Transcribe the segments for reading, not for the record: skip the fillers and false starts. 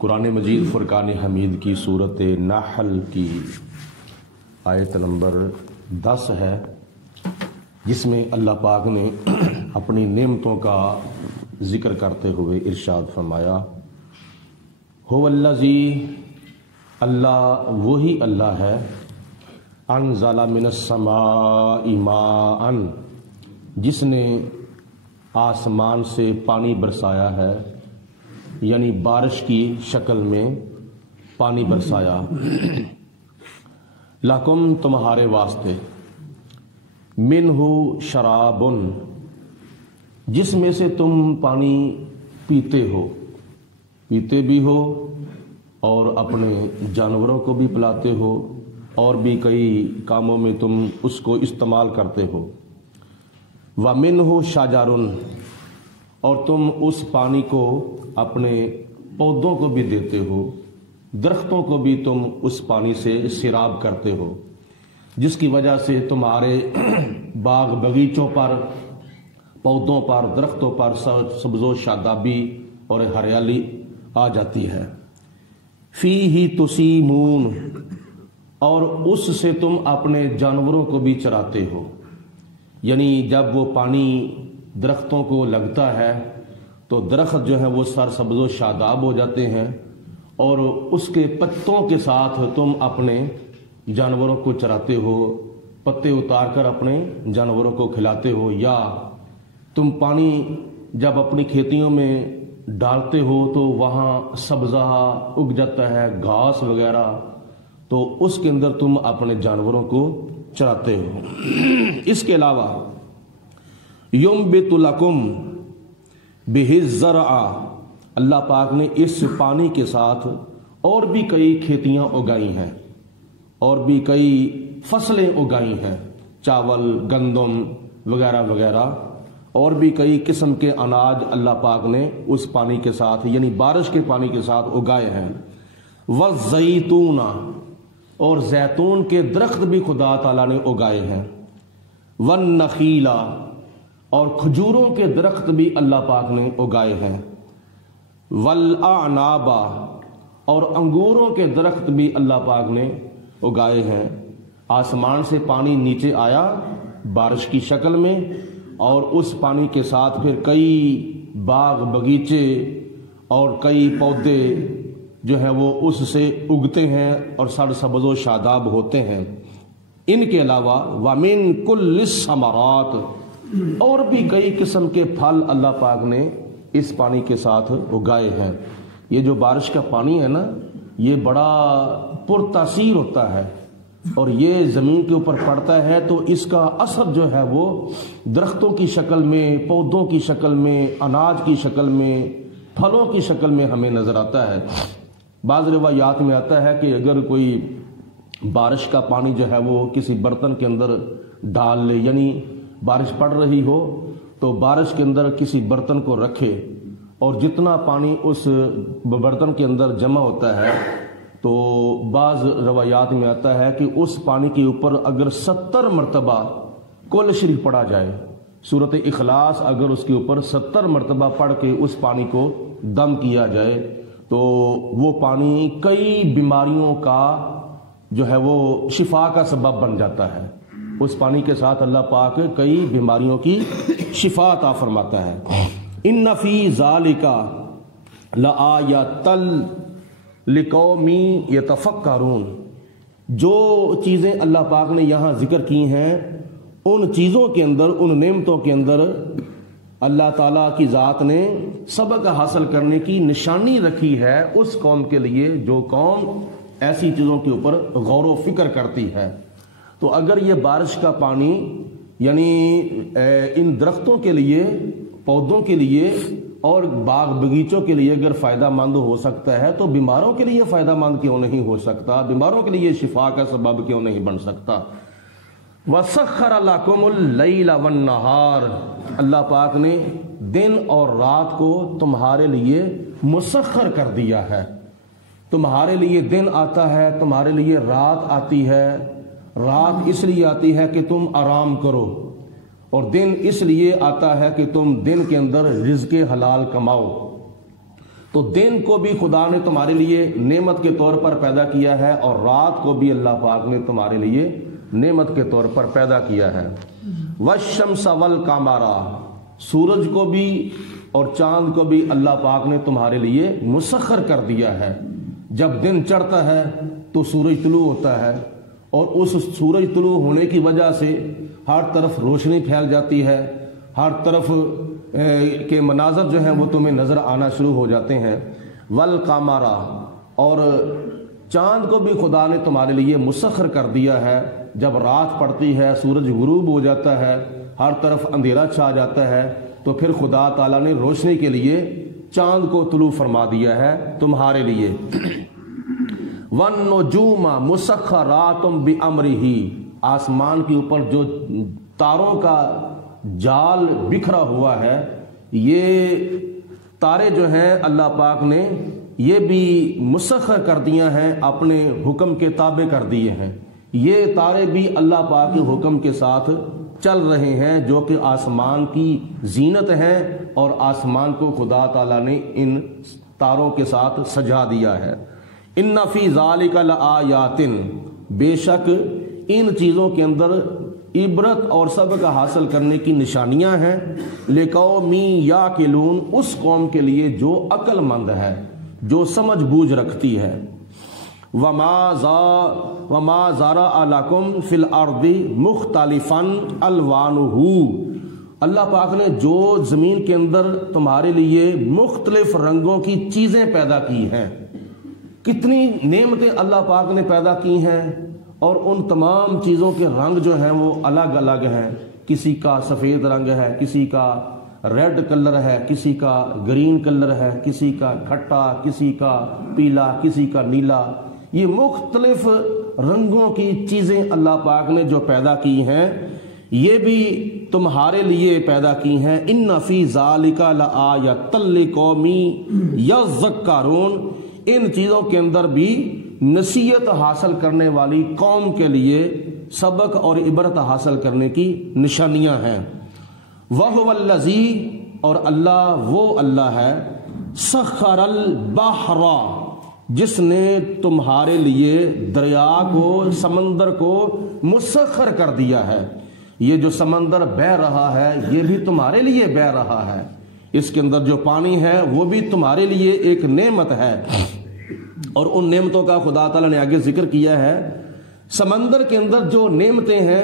قرآن مجید فرقان حمید کی صورت نحل کی آیت نمبر 10 ہے، جس میں اللہ پاک نے اپنی نعمتوں کا ذکر کرتے ہوئے ارشاد فرمایا، هو الذی، اللہ وہی اللہ ہے، انزل من السماء ماء، جس نے آسمان سے پانی برسایا ہے، یعنی بارش کی شکل میں پانی برسایا، لکم تمہارے واسطے، منہ شراب، جس میں سے تم پانی پیتے بھی ہو اور اپنے جانوروں کو بھی پلاتے ہو، اور بھی کئی کاموں میں تم اس کو استعمال کرتے ہو، وَمِنْهُ شَجَرٌ، اور تم اس پانی کو اپنے پودوں کو بھی دیتے ہو، درختوں کو بھی تم اس پانی سے سیراب کرتے ہو، جس کی وجہ سے تمہارے باغ بغیچوں پر، پودوں پر، درختوں پر سبز و شادابی اور ہریالی آ جاتی ہے، فِيهِ تُسِيمُونَ، اور اس سے تم اپنے جانوروں کو بھی چراتے ہو، یعنی جب وہ پانی درختوں کو لگتا ہے تو درخت جو ہے وہ سرسبز و شاداب ہو جاتے ہیں، اور اس کے پتوں کے ساتھ تم اپنے جانوروں کو چراتے ہو، پتے اتار کر اپنے جانوروں کو کھلاتے ہو، یا تم پانی جب اپنی کھیتیوں میں ڈالتے ہو تو وہاں سبزہ اگ جاتا ہے، گھاس وغیرہ، تو اس کے اندر تم اپنے جانوروں کو چراتے ہو۔ اس کے علاوہ یُنبِتُ لَکُم بِہِ الزَّرْعَ، اللہ پاک نے اس پانی کے ساتھ اور بھی کئی کھیتیاں اگائی ہیں، اور بھی کئی فصلیں اگائی ہیں، چاول، گندم وغیرہ وغیرہ، اور بھی کئی قسم کے اناج اللہ پاک نے اس پانی کے ساتھ، یعنی بارش کے پانی کے ساتھ اگائے ہیں، وَالزَّیتُونَ، اور زیتون کے درخت بھی خدا تعالیٰ نے اگائے ہیں، وَالنَّخِیلَ، اور کھجوروں کے درخت بھی اللہ پاک نے اگائے ہیں، وَالْأَعْنَابَ، اور انگوروں کے درخت بھی اللہ پاک نے اگائے ہیں۔ آسمان سے پانی نیچے آیا بارش کی شکل میں، اور اس پانی کے ساتھ پھر کئی باغ بغیچے اور کئی پودے جو ہیں وہ اس سے اگتے ہیں اور سرسبز و شاداب ہوتے ہیں۔ ان کے علاوہ وَمِن كُلِّ الثَّمَرَاتِ، اور بھی کئی قسم کے پھل اللہ پاک نے اس پانی کے ساتھ اگائے ہیں۔ یہ جو بارش کا پانی ہے نا، یہ بڑا پرتاثیر ہوتا ہے، اور یہ زمین کے اوپر پڑتا ہے تو اس کا اثر جو ہے وہ درختوں کی شکل میں، پودوں کی شکل میں، اناج کی شکل میں، پھلوں کی شکل میں ہمیں نظر آتا ہے۔ بعض روایات میں آتا ہے کہ اگر کوئی بارش کا پانی جو ہے وہ کسی برتن کے اندر ڈال لے، یعنی بارش پڑ رہی ہو تو بارش کے اندر کسی برتن کو رکھے، اور جتنا پانی اس برتن کے اندر جمع ہوتا ہے تو بعض روایات میں آتا ہے کہ اس پانی کے اوپر اگر 70 مرتبہ کل شریف پڑھا جائے، سورۃ اخلاص اگر اس کے اوپر 70 مرتبہ پڑھ کے اس پانی کو دم کیا جائے تو وہ پانی کئی بیماریوں کا جو ہے وہ شفا کا سبب بن جاتا ہے۔ اس پانی کے ساتھ اللہ پاک کئی بیماریوں کی شفا عطا فرماتا ہے۔ ان فی ذالک لآیۃ لقوم یتفکرون، جو چیزیں اللہ پاک نے یہاں ذکر کی ہیں، ان چیزوں کے اندر، ان نعمتوں کے اندر اللہ تعالیٰ کی ذات نے سبق حاصل کرنے کی نشانی رکھی ہے اس قوم کے لیے جو قوم ایسی چیزوں کے اوپر غور و فکر کرتی ہے۔ تو اگر یہ بارش کا پانی یعنی ان درختوں کے لیے، پودوں کے لیے اور باغ بغیچوں کے لیے اگر فائدہ مند ہو سکتا ہے تو بیماروں کے لیے فائدہ مند کیوں نہیں ہو سکتا؟ بیماروں کے لیے شفا کا سبب کیوں نہیں بن سکتا؟ وَسَخَّرَ لَكُمُ اللَّيْلَ وَالنَّهَارَ، اللہ پاک نے دن اور رات کو تمہارے لیے مسخر کر دیا ہے۔ تمہارے لیے دن آتا ہے، تمہارے لیے رات آتی ہے۔ رات اس لیے آتی ہے کہ تم آرام کرو، اور دن اس لیے آتا ہے کہ تم دن کے اندر رزق حلال کماؤ۔ تو تو دن کو بھی خدا نے تمہارے لیے نعمت کے طور پر پیدا کیا ہے اور رات کو بھی اللہ پاک نے تمہارے لیے نعمت کے طور پر پیدا کیا ہے۔ والشمس والقمر، سورج کو بھی اور چاند کو بھی اللہ پاک نے تمہارے لیے مسخر کر دیا ہے۔ جب دن چڑھتا ہے تو سورج طلوع ہوتا ہے اور اس سورج طلوع ہونے کی وجہ سے ہر طرف روشنی پھیل جاتی ہے، ہر طرف کے مناظر جو ہیں وہ تمہیں نظر آنا شروع ہو جاتے ہیں۔ والقمر، اور چاند کو بھی خدا نے تمہارے لیے مسخر کر دیا ہے۔ جب رات پڑتی ہے، سورج غروب ہو جاتا ہے، ہر طرف اندھیرا چھا جاتا ہے، تو پھر خدا تعالیٰ نے روشنی کے لیے چاند کو طلوع فرما دیا ہے تمہارے لیے۔ وَالنُّجُومَ مُسَخَّرَاتٌ بِأَمْرِهِ، آسمان کے اوپر جو تاروں کا جال بکھرا ہوا ہے، یہ تارے جو ہیں اللہ پاک نے یہ بھی مسخر کر دیا ہیں، اپنے حکم کے تابع کر دیے ہیں۔ یہ تارے بھی اللہ پاک کے حکم کے ساتھ چل رہے ہیں، جو کہ آسمان کی زینت ہیں، اور آسمان کو خدا تعالیٰ نے ان تاروں کے ساتھ سجا دیا ہے۔ ان فی ذالک لآیات، بے شک ان چیزوں کے اندر عبرت اور سبق حاصل کرنے کی نشانیاں ہیں، لقوم یعقلون، اس قوم کے لیے جو عقل مند ہے، جو سمجھ بوجھ رکھتی ہے۔ وما ذرأ لکم فی الارض مختلفا الوانہ، اللہ پاک نے جو زمین کے اندر تمہارے لیے مختلف رنگوں کی چیزیں پیدا کی ہیں، کتنی نعمتیں اللہ پاک نے پیدا کی ہیں، اور ان تمام چیزوں کے رنگ جو ہیں وہ الگ الگ ہیں۔ کسی کا سفید رنگ ہے، کسی کا ریڈ کلر ہے، کسی کا گرین کلر ہے، کسی کا کھٹا، کسی کا پیلا، کسی کا نیلا۔ یہ مختلف رنگوں کی چیزیں اللہ پاک نے جو پیدا کی ہیں، یہ بھی تمہارے لیے پیدا کی ہیں۔ ان فی ذالک لآیۃ لقوم یذکرون، ان چیزوں کے اندر بھی نصیحت حاصل کرنے والی قوم کے لیے سبق اور عبرت حاصل کرنے کی نشانیاں ہیں۔ وَهُوَ الَّذِي، اور اللہ وہ اللہ ہے، سخر البحر، جس نے تمہارے لیے دریا کو، سمندر کو مسخر کر دیا ہے۔ یہ جو سمندر بہہ رہا ہے یہ بھی تمہارے لیے بہہ رہا ہے، اس کے اندر جو پانی ہے وہ بھی تمہارے لیے ایک نعمت ہے، اور ان نعمتوں کا خدا تعالیٰ نے آگے ذکر کیا ہے۔ سمندر کے اندر جو نعمتیں ہیں،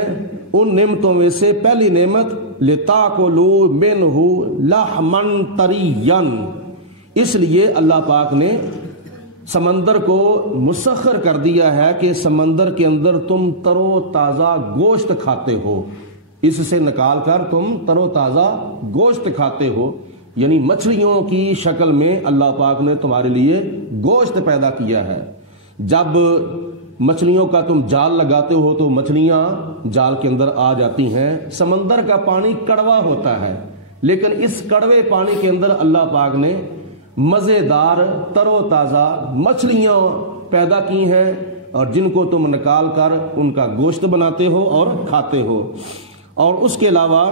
ان نعمتوں میں سے پہلی نعمت لِتَأْكُلُوا مِنْهُ لَحْمًا طَرِيًّا، اس لیے اللہ پاک نے سمندر کو مسخر کر دیا ہے کہ سمندر کے اندر تم تر و تازہ گوشت کھاتے ہو، اس سے نکال کر تم تر و تازہ گوشت کھاتے ہو، یعنی مچھلیوں کی شکل میں اللہ پاک نے تمہارے لیے گوشت پیدا کیا ہے۔ جب مچھلیوں کا تم جال لگاتے ہو تو مچھلیاں جال کے اندر آ جاتی ہیں۔ سمندر کا پانی کڑوا ہوتا ہے، لیکن اس کڑوے پانی کے اندر اللہ پاک نے مزیدار تر و تازہ مچھلیاں پیدا کی ہیں، اور جن کو تم نکال کر ان کا گوشت بناتے ہو اور کھاتے ہو۔ اور اس کے علاوہ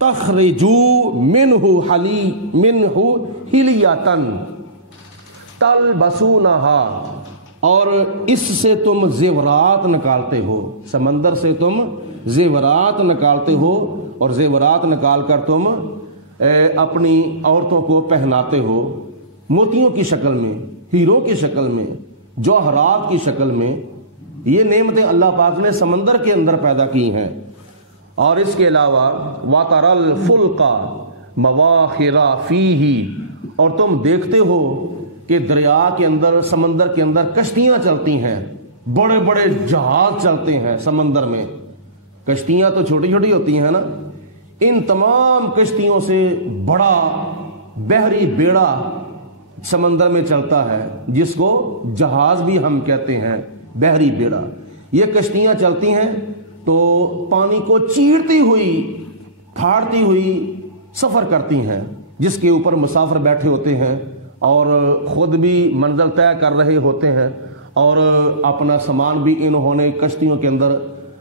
تخرجوا منہ حلیۃ تلبسونہا، اور اس سے تم زیورات نکالتے ہو، سمندر سے تم زیورات نکالتے ہو، اور زیورات نکال کر تم اپنی عورتوں کو پہناتے ہو، موتیوں کی شکل میں، ہیروں کی شکل میں، جوہرات کی شکل میں۔ یہ نعمتیں اللہ پاک نے سمندر کے اندر پیدا کی ہیں۔ اور اس کے علاوہ وَتَرَى الْفُلْكَ مَوَاخِرَ فِيهِ، اور تم دیکھتے ہو کہ دریا کے اندر، سمندر کے اندر کشتیاں چلتی ہیں، بڑے بڑے جہاز چلتے ہیں سمندر میں۔ کشتیاں تو چھوٹی چھوٹی ہوتی ہیں نا، ان تمام کشتیوں سے بڑا بحری بیڑا سمندر میں چلتا ہے، جس کو جہاز بھی ہم کہتے ہیں، بحری بیڑا۔ یہ کشتیاں چلتی ہیں تو پانی کو چیرتی ہوئی، پھاڑتی ہوئی سفر کرتی ہیں، جس کے اوپر مسافر بیٹھے ہوتے ہیں اور خود بھی منزل طے کر رہے ہوتے ہیں، اور اپنا سامان بھی انہوں نے کشتیوں کے اندر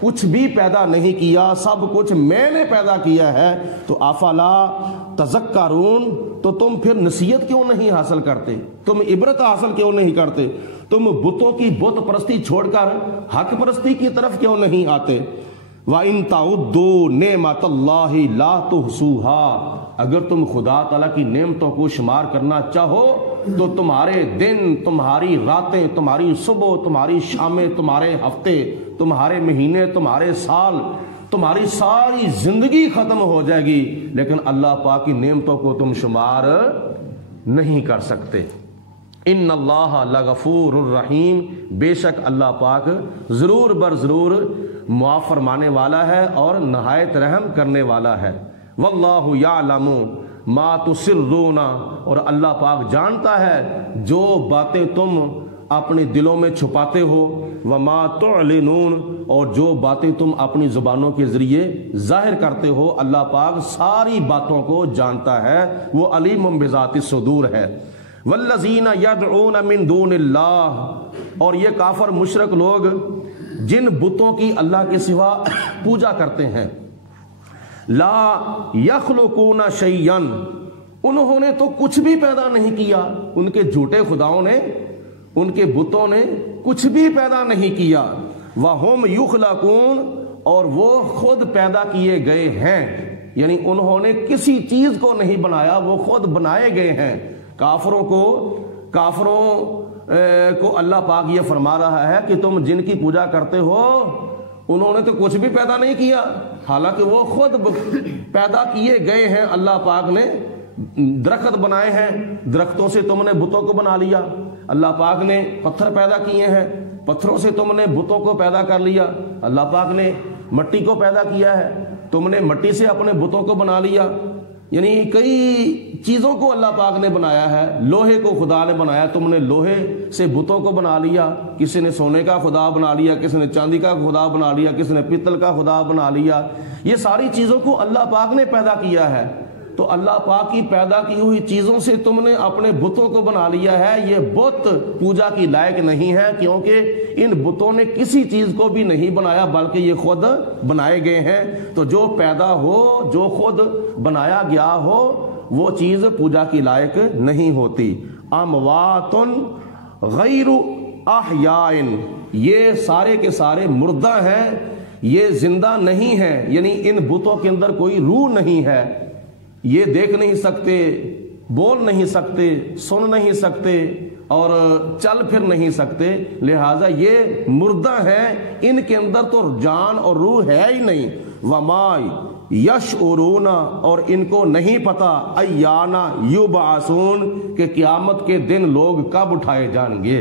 کچھ بھی پیدا نہیں کیا، سب کچھ میں نے پیدا کیا ہے، تو افلا تذکرون، تو تم پھر نصیحت کیوں نہیں حاصل کرتے، تم عبرت حاصل کیوں نہیں کرتے، تم بتوں کی بت پرستی چھوڑ کر حق پرستی کی طرف کیوں نہیں آتے؟ وَإِن تَعُدُّوا نِعْمَتَ اللَّهِ لَا تُحْصُوهَا، اگر تم خدا تعالیٰ کی نعمتوں کو شمار کرنا چاہو تو تمہارے دن، تمہاری راتیں، تمہاری صبح، تمہاری شامیں، تمہارے ہفتے، تمہارے مہینے، تمہارے سال، تمہاری ساری زندگی ختم ہو جائے گی، لیکن اللہ پاک کی نعمتوں کو تم شمار نہیں کر سکتے۔ ان اللہ لغفور الرحیم، بے شک اللہ پاک ضرور بر ضرور معاف فرمانے والا ہے اور نہایت رحم کرنے والا ہے۔ واللہ یعلم ما تسرون، اور اللہ پاک جانتا ہے جو باتیں تم اپنے دلوں میں چھپاتے ہو، وما تعلنون، اور جو باتیں تم اپنی زبانوں کے ذریعے ظاہر کرتے ہو، اللہ پاک ساری باتوں کو جانتا ہے، وہ علیم بذات الصدور ہے۔ والذین یدعون من دون اللہ، اور یہ کافر مشرک لوگ جن بتوں کی اللہ کے سوا پوجا کرتے ہیں، لا یخلقون شیئا، انہوں نے تو کچھ بھی پیدا نہیں کیا، ان کے جھوٹے خداؤں نے، ان کے بتوں نے کچھ بھی پیدا نہیں کیا، وَهُمْ يُخْلَقُونَ، اور وہ خود پیدا کیے گئے ہیں، یعنی انہوں نے کسی چیز کو نہیں بنایا، وہ خود بنائے گئے ہیں۔ کافروں کو اللہ پاک یہ فرما رہا ہے کہ تم جن کی پوجا کرتے ہو انہوں نے تو کچھ بھی پیدا نہیں کیا، حالانکہ وہ خود پیدا کیے گئے ہیں۔ اللہ پاک نے درخت بنائے ہیں، درختوں سے تم نے بتوں کو بنا لیا۔ اللہ پاک نے پتھر پیدا کیے ہیں، پتھروں سے تم نے بتوں کو پیدا کر لیا۔ اللہ پاک نے مٹی کو پیدا کیا ہے، تم نے مٹی سے اپنے بتوں کو بنا لیا۔ یعنی کئی چیزوں کو اللہ پاک نے بنایا ہے۔ لوہے کو خدا نے بنایا، تم نے لوہے سے بتوں کو بنا لیا، کسی نے سونے کا خدا بنا لیا، کسی نے چاندی کا خدا بنا لیا، کسی نے پیتل کا خدا بنا لیا۔ یہ ساری چیزوں کو اللہ پاک نے پیدا کیا ہے، تو اللہ پاک کی پیدا کی ہوئی چیزوں سے تم نے اپنے بتوں کو بنا لیا ہے۔ یہ بت پوجا کی لائق نہیں ہے، کیونکہ ان بتوں نے کسی چیز کو بھی نہیں بنایا بلکہ یہ خود بنائے گئے ہیں۔ تو جو پیدا ہو، جو خود بنایا گیا ہو، وہ چیز پوجا کی لائق نہیں ہوتی۔ اموات غیر احیاء، یہ سارے کے سارے مردہ ہیں، یہ زندہ نہیں ہیں، یعنی ان بتوں کے اندر کوئی روح نہیں ہے، یہ دیکھ نہیں سکتے، بول نہیں سکتے، سن نہیں سکتے اور چل پھر نہیں سکتے، لہذا یہ مردہ ہیں، ان کے اندر تو جان اور روح ہے ہی نہیں۔ وما یشعرون، اور ان کو نہیں پتا ایانا یبعثون، کہ قیامت کے دن لوگ کب اٹھائے جائیں گے۔